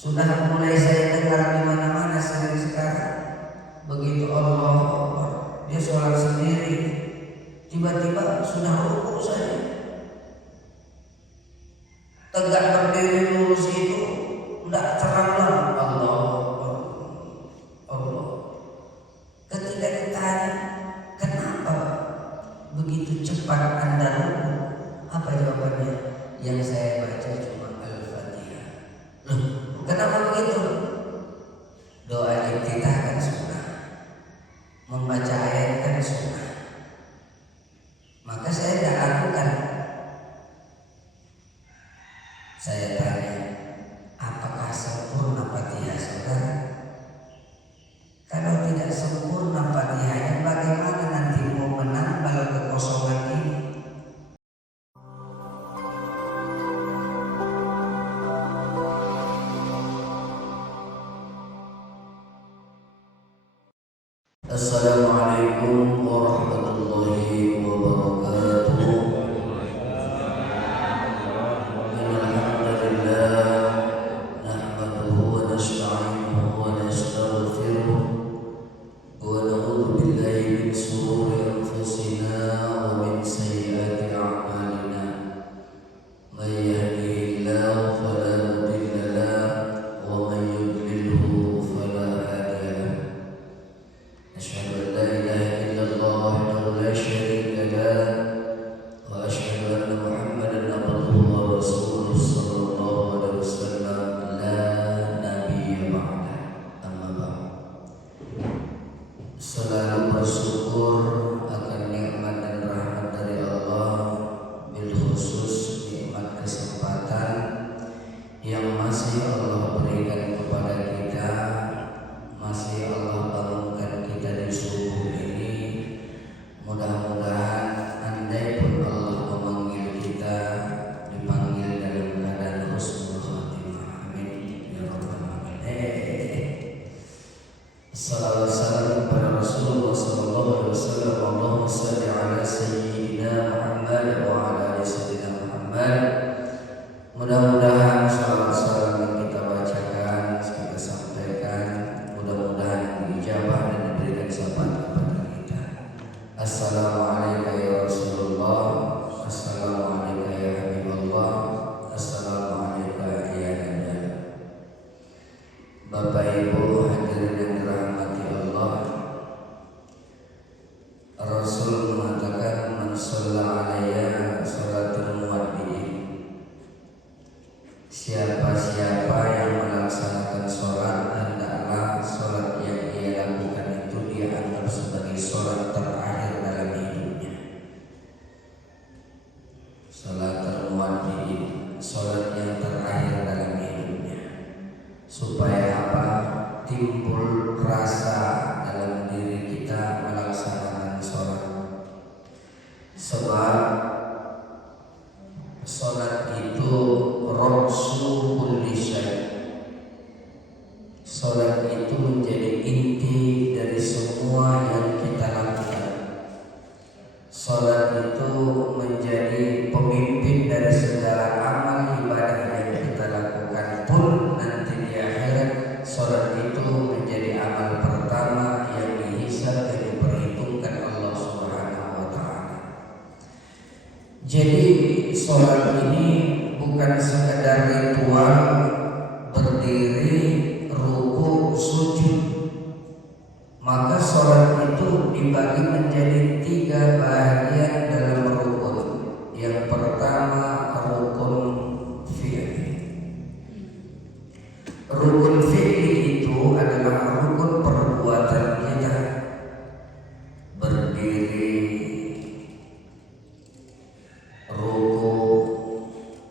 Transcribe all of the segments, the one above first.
Sudah mulai saya dengar di mana-mana sekarang. Begitu Allah Akbar, dia sholat sendiri, tiba-tiba sudah rukuk saja. Tegak berdiri lurus itu tidak terang Allah Akbar, Allah. Ketika ditanya, kenapa begitu cepat Anda rukuk? Apa jawabannya? Yang saya baca cuma Al-Fatihah. Loh, kenapa begitu? Doa iftitah kan sunnah, membaca ayat kan sunnah. Maka saya tidak lakukan. Saya tanya, apakah sempurna Fatihah saudara? Kalau tidak sempurna Fatihahnya, bagaimana nanti mau menambal kekosongan ini? Assalamualaikum warahmatullahi wabarakatuh. Alhamdulillah, nahmaduhu wa nasta'inuhu wa nastaghfiruh wa na'udzu billahi min shururi anfusina wa min sayyiati a'malina. May yahdihillahu fala mudilla lahu wa may yudlilhu fala hadiya lahu. أشهد أن لا إله إلا الله وحده لا شريك له وأشهد أن محمدا عبده ورسوله صلى الله عليه وسلم لا نبي بعده أما بعد. Selalu bersyukur akan nikmat dan rahmat dari Allah, bil khusus nikmat kesempatan yang masih Allah berikan kepada kita, masih Allah bangunkan kita di subuh ini. Mudah-mudahan andai pun Allah memanggil kita, dipanggil dalam keadaan husnul khatimah. Amin ya rabbal alamin. Salawat salam kepada Rasulullah sallallahu alaihi wasallam. Allahumma shalli ala sayyidina Muhammad wa ala ali sayyidina Muhammad. Mudah-mudahan salawat salam yang kita bacakan, kita sampaikan, mudah-mudahan diijabah dan diberikan syafaat kepada kita. Assalamualaikum ya Rasulullah, assalamualaikum ya Habibullah, assalamualaikum ya Nabi. Bapak Ibu hadirin yang dirahmati Allah, Rasul mengatakan man shalla alayya sholatul muwaddi'in. Siapa-siapa yang melaksanakan sholat, hendaklah sholat yang ia lakukan itu dia anggap sebagai sholat terakhir dalam hidupnya. Sholat muwaddi'in, sholat yang terakhir dalam hidupnya. Supaya apa? Timbul rasa dalam diri kita melaksanakan sholat. Sebab sholat itu ra'su kulli syai'. Sholat itu menjadi inti dari semua yang kita lakukan. Sholat itu menjadi pemimpin dari segala amal ibadah yang kita lakukan pun nanti di akhirat. Sholat itu menjadi amal pertama yang dihisab dan diperhitungkan Allah Subhanahu wa ta'ala. Jadi sholat ini bukan sekadar ritual berdiri, ruku, sujud. Maka sholat itu dibagi menjadi 3 bagian dalam rukun. Yang pertama rukun fi'li. Rukun fi'li itu adalah rukun perbuatan kita. Berdiri, ruku,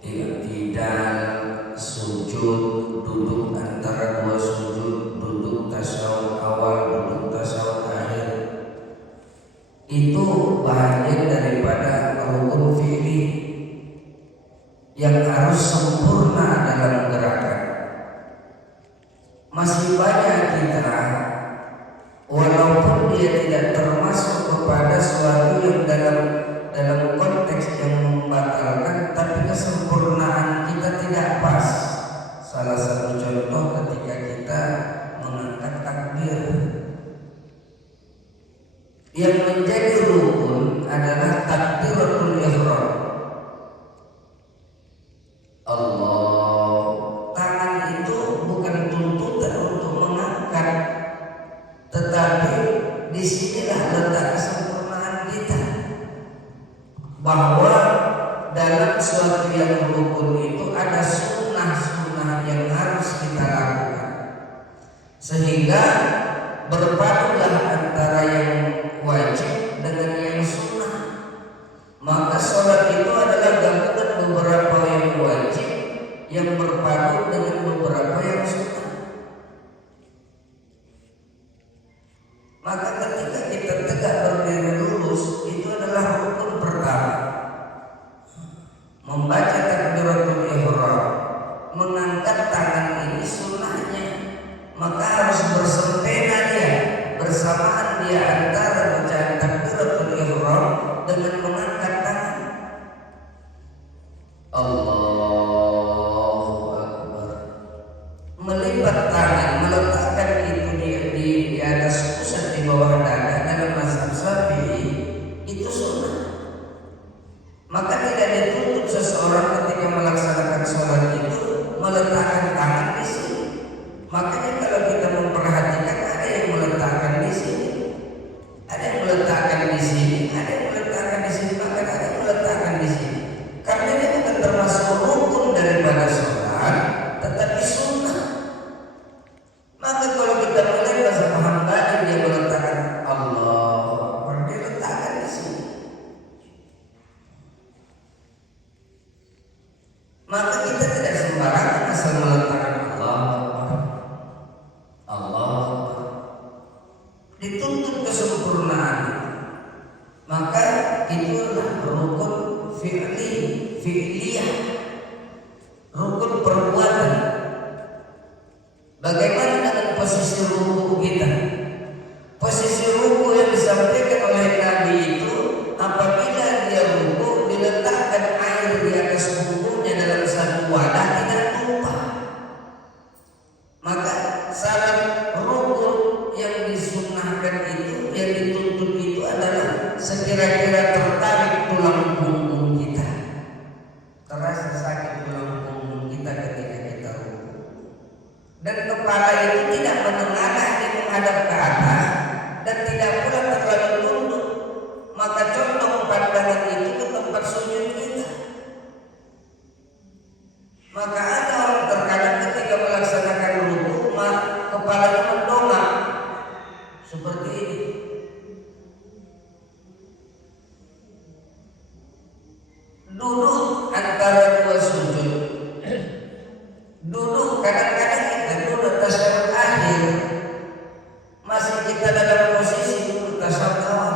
i'tidal, sujud, duduk antara 2 sujud, duduk tasyahud awal, duduk tasyahud akhir. Itu bagian daripada rukun fi'li yang harus sempurna dalam gerakan. Masih banyak kita, walaupun dia tidak termasuk kepada suatu yang dalam konteks yang membatalkan, tapi kesempurnaan kita tidak pas. Salah satu contoh Allah. Tangan itu bukan tuntutan untuk mengangkat, tetapi disinilah letak kesempurnaan kita, bahwa dalam suatu yang rukun itu ada sunnah-sunnah yang harus kita lakukan, sehingga berpadulah antara yang wajib dengan yang sunnah. Maka sholat itu adalah gabungan beberapa yang wajib yang berpadu dengan beberapa yang sunnah. Maka ketika kita tegak berdiri lurus, itu adalah rukun pertama. Membaca takbiratul ihram, mengangkat tangan ini sunnahnya. Maka harus bersempena dia, bersamaan dia antara bacaan takbiratul ihram dengan mengangkat tangan. Allahu Akbar. Melipat tangan, meletakkan itu di atas pusat di bawah dada dalam mazhab Syafi'i itu sunnah. Maka tidak dituntut seseorang ketika melaksanakan sholat itu meletakkan tangan di sini. Makanya kalau kita memperhatikan, ada yang meletakkan di sini, ada yang meletakkan di sini, ada yang meletakkan di sini, bahkan ada yang meletakkan di sini. Karena ini bukan termasuk rukun daripada sholat, tetapi sunnah. Maka kalau kita melihat bahasa hamba dia meletakkan Allah, dia letakkan di sini. Maka kita tidak sembarangan asal meletakkan Allah. Dituntut kesempurnaan. Maka itulah rukun fi'liyah, rukun perbuatan. Bagaimana dengan posisi ruku kita? Posisi ruku yang disampaikan oleh Nabi itu, apabila dia ruku, diletakkan air di atas punggungnya dalam satu wadah, tidak tumpah. Maka salat rukun yang disunnahkan itu, yang dituntut itu adalah sekira-kira tertarik tulang punggung kita, terasa sakit tulang punggung kita ketika kita ruku, dan kepala itu tidak menengadah di menghadap ke atas dan tidak pula terlalu tunduk. Maka condong pandangan itu ke tempat sujud kita. Maka ada orang terkadang ketika melaksanakan ruku, kepalanya mendongak seperti ini. Duduk antara dua sujud, duduk kadang-kadang kita duduk tasyahud akhir, masih kita dalam posisi duduk tasyahud awal.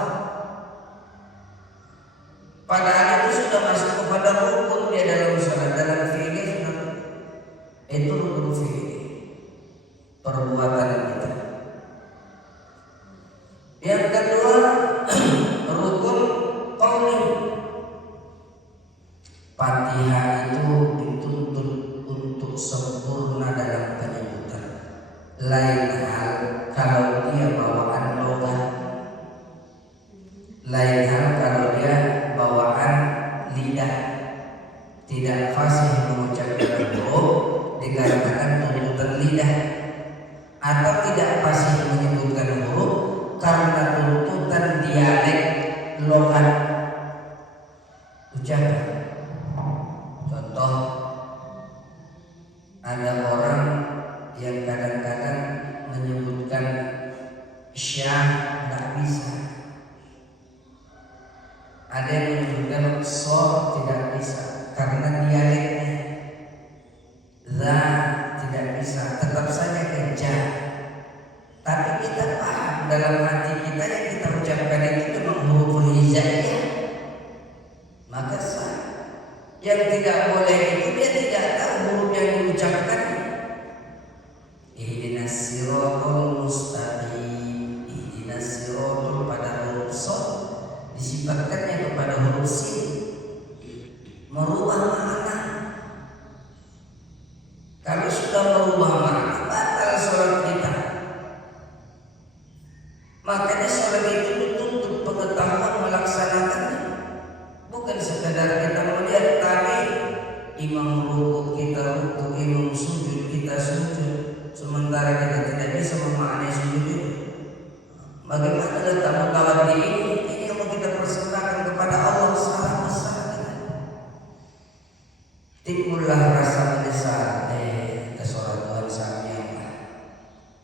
Padahal itu sudah masuk kepada rukun dia dalam sholat, dalam fikih sudah itu rukun fikih perbuatan kita. Yang kedua rukun qauli. Fatihah itu dituntut untuk sempurna dalam penyebutan. Lain hal kalau dia bawaan logat, lain hal kalau dia bawaan lidah, tidak fasih mengucapkan huruf dikarenakan tuntutan lidah, atau tidak fasih menyebutkan huruf karena tuntutan dialek logat ucapan. Contoh, ada orang yang kadang-kadang menyebutkan syah tidak bisa, ada yang menyebutkan so tidak bisa karena dialeknya, za tidak bisa, tetap saja kerja. Tapi kita paham dalam hati kita yang kita ucapkan itu memang huruf hijaiyah, maka sah. Yang tidak boleh itu dia tidak tahu huruf yang diucapkan. Ihdinas siratal mustaqim, ihdinas siratal pada huruf shad disifatkannya kepada huruf sin, merubah makna. Kalau sudah merubah makna, batal sholat kita. Makanya sholat itu dituntut pengetahuan melaksanakannya, bukan sekadar kita melihat tadi imam rukuk kita rukuk, imam sujud kita sujud, sementara kita tidak bisa memaknai sujud itu. Bagaimana letak mutawaddi ini yang mau kita persembahkan kepada Allah, salah besar kita. Timbullah rasa menyesal, terserah Tuhan saja,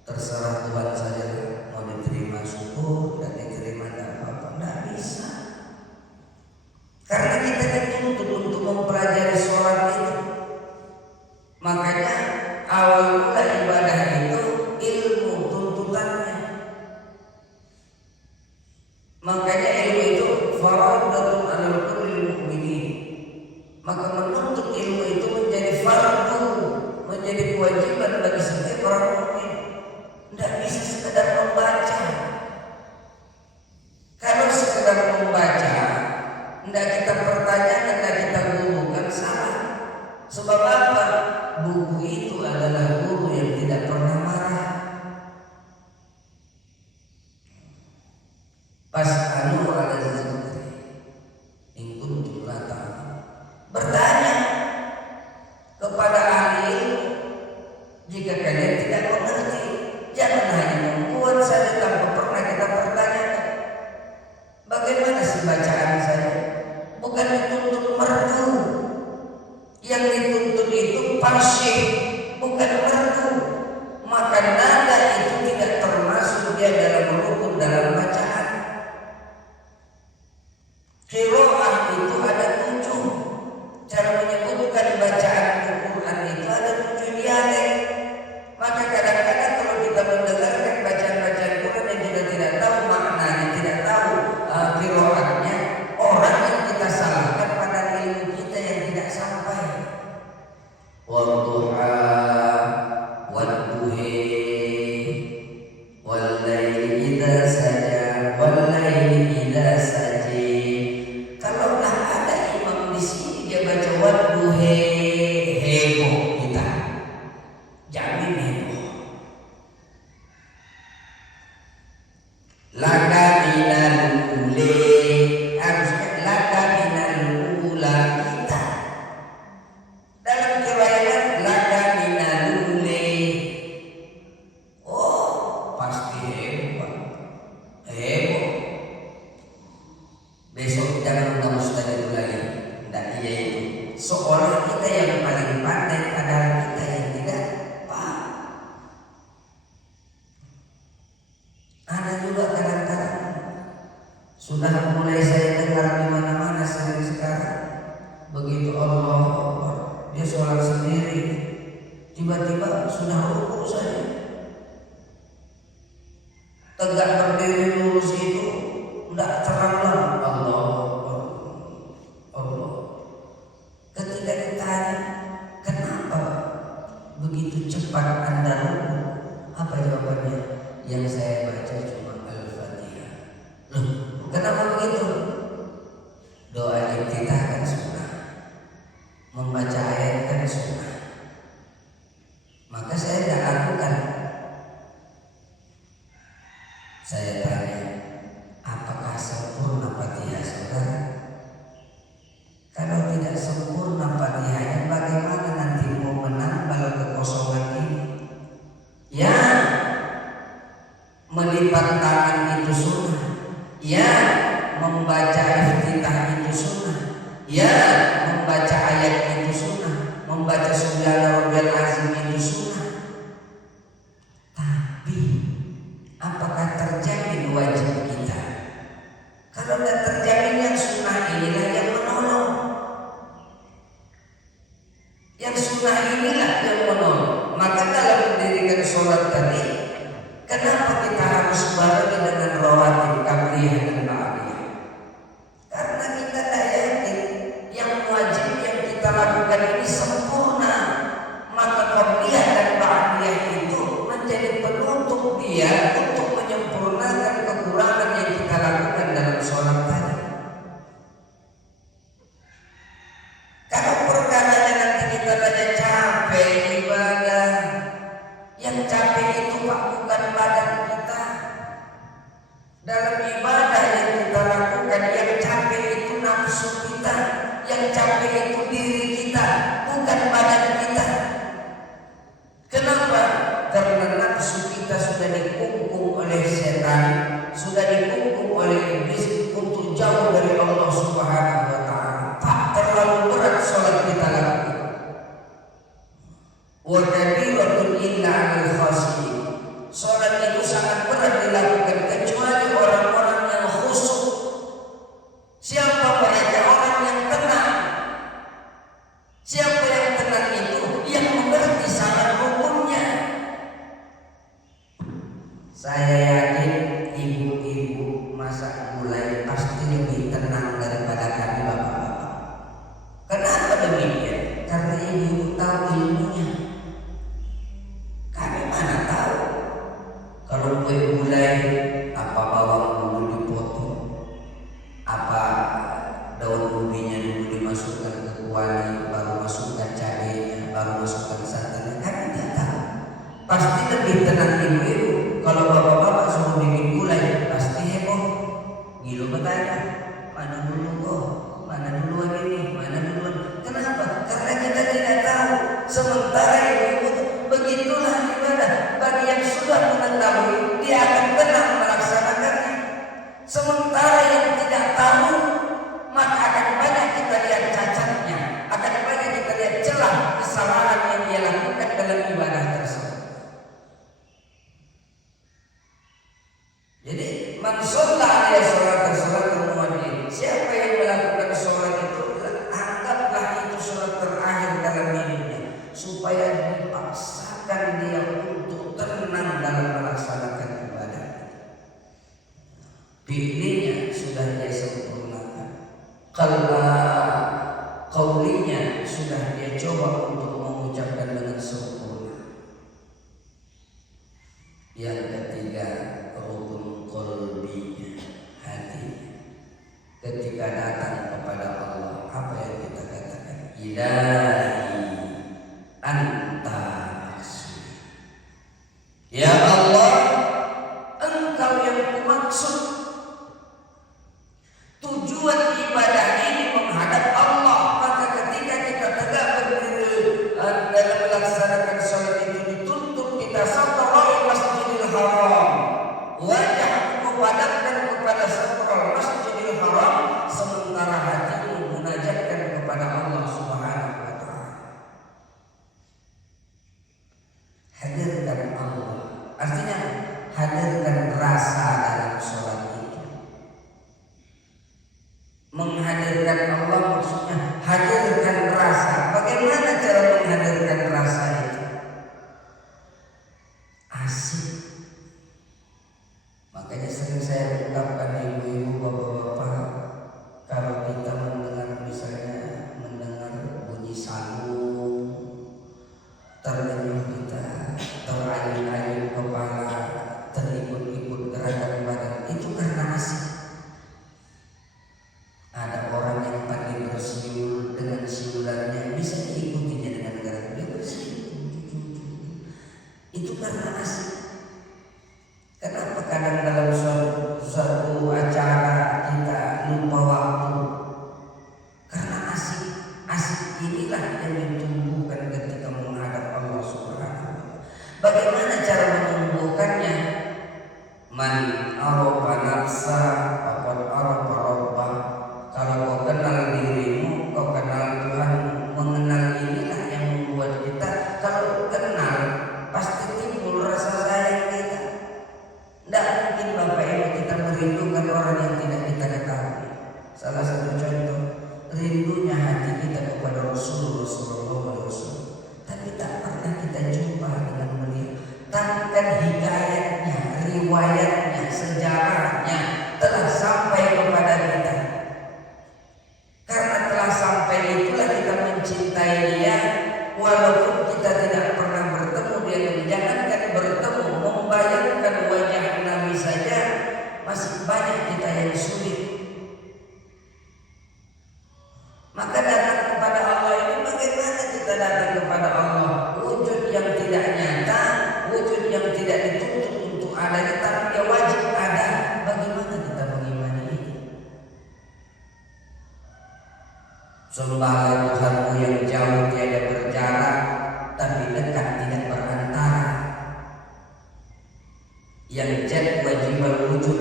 terserah Tuhan saja, mau diterima syukur dan diterima tidak apa-apa, tidak bisa. Karena kita dituntut untuk mempelajari sholat itu. Makanya awal mula ibadah itu ilmu tuntutannya. Makanya ilmu itu fardhatun 'alal kulli mu'minin. Maka menuntut ilmu itu menjadi fardu, menjadi kewajiban bagi setiap orang mukmin. Tidak bisa sekedar membaca. Kalau sekedar membaca, tidak kita pertanyakan, tidak kita gurukan, salah. Sebab apa? Buku itu adalah guru yang tidak pernah marah. Pas anu ala zikri in kuntum la ta'lamun. Bertanya kepada ahli ilmu jika kalian tidak mengerti. Jangan hanya membuat saja tanpa pernah kita pertanyakan. Bagaimana sih bacaan saya? Bukan dituntut merdu. Yang dituntut itu fasih, bukan merdu. Maka nada itu tidak termasuk dia dalam rukun dalam bacaan. Qiraah itu ada 7. Cara menyebutkan bacaan Al-Quran itu ada 7 dialek. Maka kadang-kadang kalau kita mendengarkan bacaan-bacaan Quran yang kita tidak tahu maknanya, tidak tahu qiraatnya, orang yang kita salahkan pada ilmu kita yang tidak sampai. Wadduha wadduhi wallaili idza saja wallaili idza saji. Kalaulah ada imam di sini dia baca wadduhi, heboh kita. Jamin heboh. Laka minal ule, harusnya laka minal ula kita. Dalam keriwayatan laka minal ule. Oh, pasti heboh. Heboh. Besok jangan undang ustaz itu lagi. Tidak, iya itu. Seolah kita yang paling pandai, padahal kita yang tidak paham. Ada juga kadang-kadang sudah mulai saya dengar di mana-mana sekarang. Begitu Allah Akbar, dia sholat sendiri, tiba-tiba sudah rukuk saja. Tegak berdiri lurus itu tidak terang Allah. Ketika ditanya, kenapa begitu cepat Anda rukuk? Apa jawabannya? Yang saya baca cuma Al-Fatihah. Loh, kenapa begitu? Doa iftitah kan sunnah, membaca ayat kan sunnah. Maka saya tidak lakukan. Saya tanya, apakah sempurna Fatihah saudara? Kalau tidak sempurna Fatihahnya, bagaimana nanti mau menambal kekosongan ini? Ya, melipat tangan itu sunnah. Ya, membaca iftitah itu sunnah. Ya, membaca ayat itu sunnah. Membaca Subhana Rabbiyal Azim itu sunnah. Tapi apakah terjamin wajib kita? Kalau tidak terjamin, yang sunnah inilah yang menolong. Yang sunnah inilah yang menolong. Maka dalam mendirikan sholat tadi, kenapa kita harus barengi dengan rawatib qabliyah dan ba'diyah? Karena kita tidak yakin yang wajib yang kita lakukan ini sempurna. Maka qabliyah dan ba'diyah itu menjadi penutup dia untuk menyempurnakan kekurangan yang kita lakukan dalam sholat tadi. Kalau perkaranya nanti kita saja capek ibadah, yang capek itu Pak bukan badan kita. Dalam ibadah yang wa kabiratun illa 'alal khashiyin. Salat itu sangat berat dilakukan kecuali orang-orang yang khusyuk. Siapa mereka? Orang yang tenang. Siapa yang tenang itu? Yang mengerti syarat rukunnya. Saya yakin ibu-ibu masak gulai pasti lebih tenang daripada kami bapak-bapak. Kenapa demikian? Karena ibu tahu ilmunya. Kami mana tahu. Kalau kue gulai, apa bawang dulu dipotong, apa daun ubinya dulu dimasukkan ke kuali, baru masukkan cabenya, baru masukkan santannya. Kami tidak tahu. Pasti lebih tenang ibu-ibu. Kalau bapak-bapak suruh bikin gulai, pasti heboh. Gila bertanya, mana dulu kok, mana duluan ini, mana duluan. Kenapa? Karena kita tidak tahu. Sementara ibu-ibu begitulah ibadah. Bagi yang sudah mengetahui, dia akan tenang melaksanakannya. Sementara yang tidak tahu, maka akan banyak kita lihat cacatnya, akan banyak kita lihat celah kesalahan yang dia lakukan dalam ibadah tersebut. Jadi man shalla alaihi salatan muwaddi, siapa yang melakukan sholat itu, anggaplah itu sholat terakhir dalam hidupnya, supaya dipaksakan dia untuk tenang dalam melaksanakan ibadah. Fi'linya sudah dia sempurnakan, qaulinya sudah dia coba untuk mengucapkan dengan sempurna. Yang ketiga, rukun qalbinya, hati. Ketika datang kepada Allah, apa yang kita katakan? Ilahi anta maksud. Ya Allah, engkau yang kumaksud. Tujuan ibadah ini menghadap Allah. Maka ketika kita tegak berdiri dalam melaksanakan sholat itu, dituntut kita satrul masjidil haram, wajah kupadamkan kepada satrul masjidil haram, sementara hatimu munajatkan kepada Allah Subhanahu wa ta'ala. Hadirkan Allah, artinya hadirkan rasa dalam sholat itu. Menghadirkan Allah maksudnya hadirkan rasa. Bagaimana cara menghadirkan rasa itu? Asik. Makanya sering saya ungkapkan ibu-ibu, bapak-bapak, kalau kita mendengar misalnya bunyi saung, terlenyum kita, terayun-ayun kepala, terikut-ikut gerakan badan, itu karena asik. Ada orang yang pandai bersiul, dengan siulannya bisa diikutinya dengan gerakan dia bersiul. Itu karena asik. Kenapa kadang dalam suatu acara kita lupa waktu? Karena asik. Asik inilah yang ditumbuhkan ketika menghadap Allah Subhanahu wa ta'ala. Bagaimana cara menumbuhkannya? Man arafa nafsa faqad arafa rabbah. Kalau kau kenal dirimu, kau kenal Tuhan. Mengenal inilah yang membuat kita, kalau kenal pasti timbul rasa sayang kita. Tidak mungkin Bapak Ibu kita merindukan orang yang tidak kita ketahui. Salah satu contoh, rindunya hati kita kepada Rasulullah SAW, tapi tak pernah kita jumpa dengan beliau. Takkan hikayatnya, riwayatnya, sejarahnya telah sampai kepada kita. Karena telah sampai itulah kita mencintai dia, walaupun kita tidak pernah bertemu dia. Jangankan bertemu, membayangkan wajah Nabi saja masih banyak kita yang sulit. Maka datang kepada Allah ini, bagaimana kita datang kepada Allah? Wujud yang tidak nyata, wujud yang tidak dituntut untuk adanya, tapi dia wajib ada. Bagaimana kita mengimani ini? Sembahlah Tuhanmu yang jauh tiada berjarak, tapi dekat tidak berantara. Yang jad wajib wujud,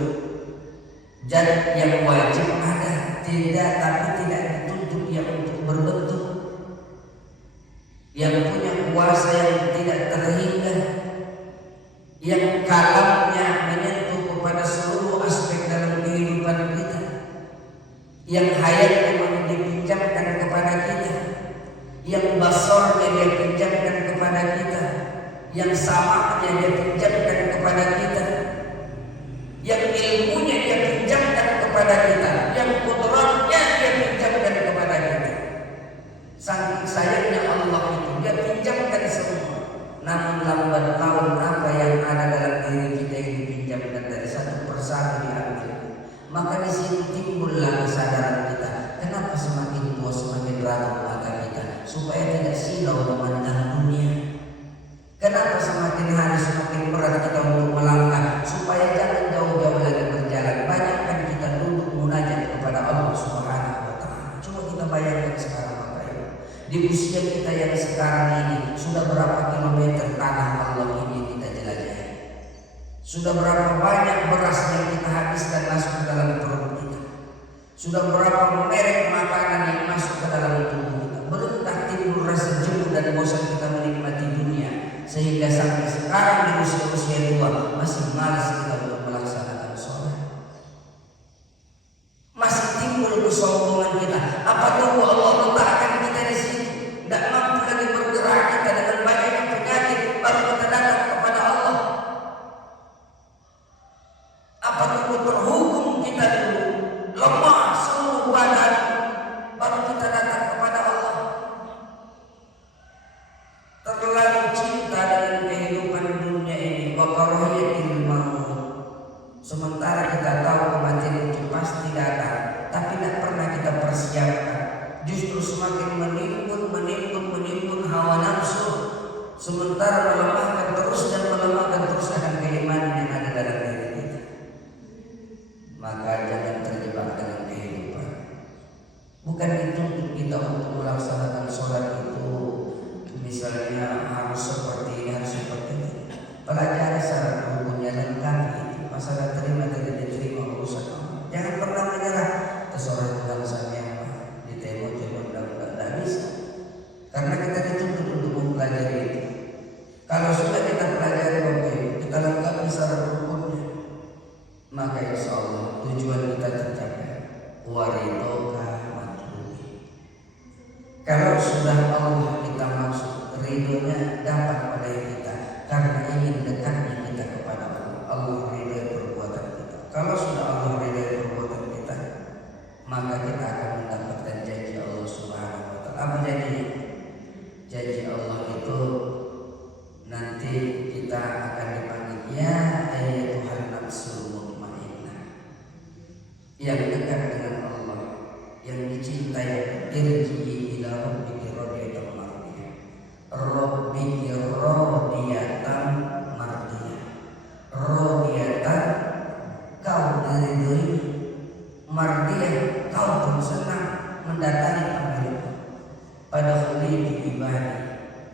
jad yang wajib ada, tidak tapi tidak dituntut yang untuk berbentuk. Yang punya kuasa yang terhingga, yang kalamnya menyentuh kepada seluruh aspek dalam kehidupan kita, yang hayatnya dipinjamkan kepada kita, yang basornya dia pinjamkan kepada kita, yang samanya dia pinjamkan kepada kita, yang ilmunya dia pinjamkan kepada kita, yang kudratnya dia pinjamkan kepada kita. Saking sayangnya Allah itu dia pinjamkan semua. Namun lambat laun apa yang ada dalam diri kita yang dipinjamkan dari satu persatu diambil. Maka di sini timbullah kesadaran kita. Kenapa semakin tua semakin ragu mata kita, supaya tidak silau memandang dunia. Kenapa semakin hari semakin berat kita untuk melangkah, supaya jangan jauh-jauh lagi berjalan. Banyakkan kita duduk munajat kepada Allah Subhanahu wa Ta'ala. Coba kita bayangkan sekarang Bapak Ibu, di usia kita yang sekarang ini sudah berapa kilometer tanah Allah ini kita jelajahi? Sudah berapa banyak beras yang kita habiskan masuk ke dalam perut kita? Sudah berapa merek makanan yang masuk ke dalam tubuh kita? Belumkah timbul rasa jenuh dan bosan kita menikmati dunia, sehingga sampai sekarang di usia-usia tua masih malas kita untuk melaksanakan sholat? Masih timbul kesombongan kita. Apa tunggu Allah letakkan kita di sini? Tidak mampu lagi bergerak kita dengan banyaknya penyakit, baru kita datang kepada Allah. Apa tunggu terhukum kita dulu, lemah seluruh badan, baru kita datang kepada Allah? Terlalu cinta dengan kehidupan dunia ini, waqarahiyatil maut. Sementara kita tahu kematian itu pasti datang, tapi tidak pernah kita persiapkan. Justru semakin menimbun hawa nafsu, sementara melemahkan terus akan keimanan yang ada dalam diri kita. Maka jangan terjebak dengan kehidupan. Bukan dituntut kita untuk melaksanakan sholat itu misalnya harus seperti ini, harus seperti ini. Pelajari syarat hukumnya lengkapi. Masalah terima tidak diterima urusan Allah. Jangan pernah menyerah. Terserah Tuhan saya di temo tidak bisa. Karena kita dituntut untuk mempelajari itu. Kalau sudah kita pelajari kita lengkapi syarat hukumnya, maka insya Allah tujuan kita tercapai. Waridoka matlubi. Kalau sudah Allah kita masuk, ridhonya dapat pada kita karena ingin dekatnya kita kepada Allah. Allah ridho perbuatan kita. Kalau sudah Allah ridho perbuatan kita, maka kita akan mendapatkan janji Allah Subhanahu wa Ta'ala. Apa janjinya? Janji Allah itu nanti kita akan dipanggil ya ayyatuhan nafsul mutmainnah, yang dekat dengan Allah, yang dicintai. Irji'i ila rabbiki radiyatan mardiyah. Rabbiki radiyatan mardiyah. Radiyatan, kau diridhoi, mardiyah, kau pun senang mendatangi panggilan. Pada khuli bi ibadi,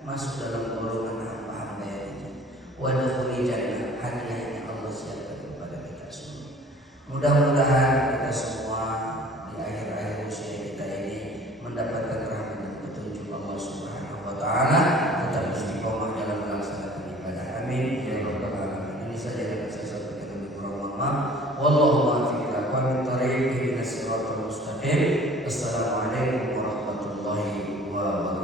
masuk dalam golongan hamba-hamba yang dicintai. Wadkhuli jannah, hadiahnya Allah siapkan kepada kita semua. Mudah-mudahan kita semua di akhir-akhir usia kita ini mendapatkan rahmat dan petunjuk Allah Subhanahu wa Ta'ala, tetap istiqomah dalam melaksanakan ibadah. Amin ya rabbal alamin. Ini saja yang saya sampaikan, lebih kurang maaf. Wallahu muwaffiq ila aqwamit thoriq, ihdinas siratal mustaqim. Assalamualaikum warahmatullahi wabarakatuh.